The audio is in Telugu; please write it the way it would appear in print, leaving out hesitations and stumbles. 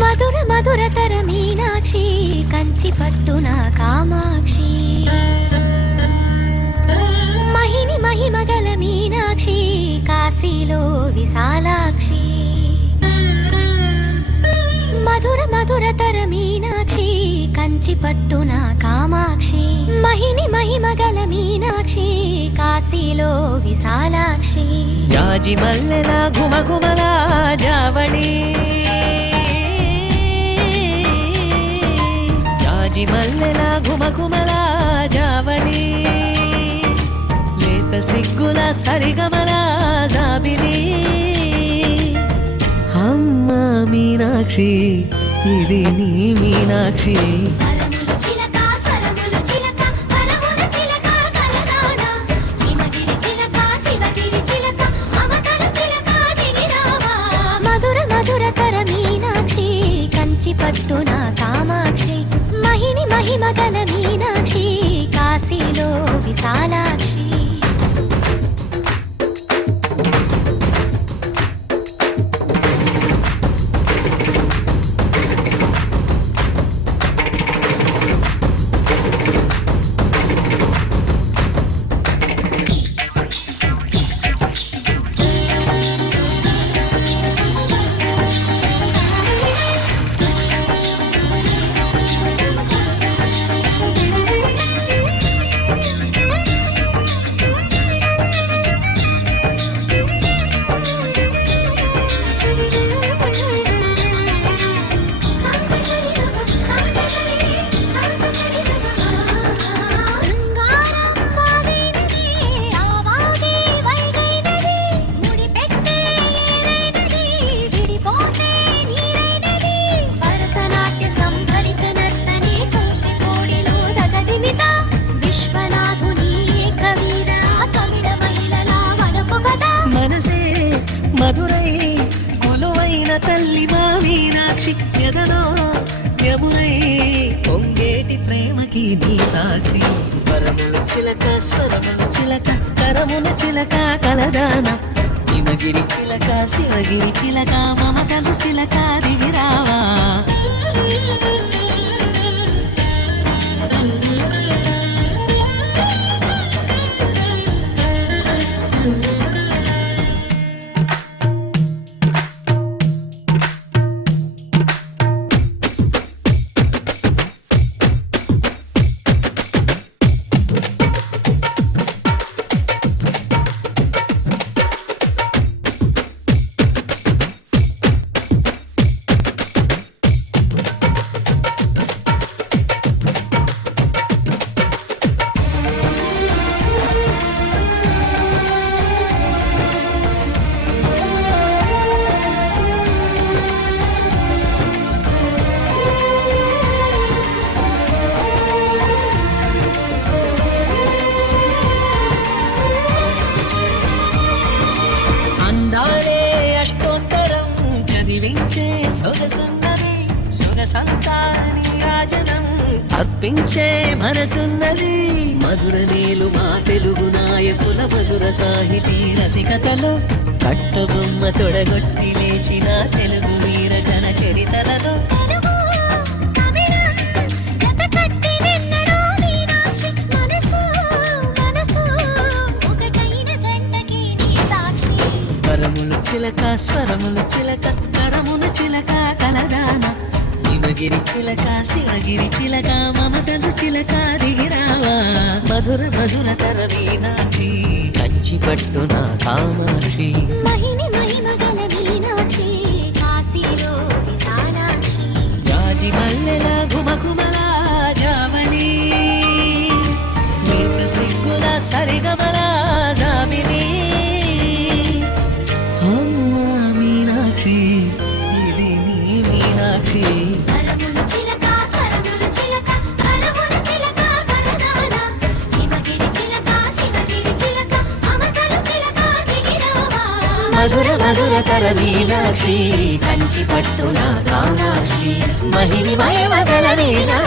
మధుర మధురతర మీనాక్షి కంచి పట్టున కామాక్షి మహిని మహిమగల మీనాక్షి కాశీలో విశాలాక్షి మధుర మధురతర మీనాక్షి కంచి పట్టున కామాక్షి మహిని మహిమగల మీనాక్షి కాశీలో విశాలాక్షి జాజి మల్లెల ఘుమఘుమల జావళి జాజి మల్లెల ఘుమఘుమల జావళి లేత సిగ్గుల సరిగమల జాబిలి అమ్మ మీనాక్షి ఇది నీ మీనాక్షి మధుర మధురతర మీనాక్షి కంచి పట్టున కామాక్షి మహిని మహిమగల మీనాక్షి కాశీలో విశాలాక్షి మధురై కొలువైన తల్లి మా మీనాక్షి ఎదలో యమునై పొంగేటి ప్రేమకి నీ సాక్షి పరములు చిలక స్వరములు చిలక కరమున చిలక కలదాన హిమగిరి చిలక శివగిరి చిలక మమతలు చిలక దిగిరావా అర్పించే మనసున్నది మధుర నీలు మా తెలుగు నాయకుల మధుర సాహితీ రసికతలో కట్టబొమ్మ తొడగొట్టి లేచిన తెలుగు వీర జన చరితలలో పరములు చిలక స్వరములు చిలక కరమును చిలక కలదాన హిమగిరి చిలక శివగిరి చిలక మమతలు చిలక దిగిరావా మధుర మధుర తర మీనాక్షి కంచి పట్టున కామాక్షి మహిని మహిమగల మీనాక్షి కాశీలో విశాలాక్షి జాజి మల్లెల ఘుమఘుమల జావళి నీత సిగ్గుల సరిగమల జాబిలి అమ్మ మీనాక్షి ఇది నీ మీనాక్షి హిమగిరి చిలక శివగిరి చిలక మమతలు చిలక దిగిరా మధుర మధురతర మీనాక్షి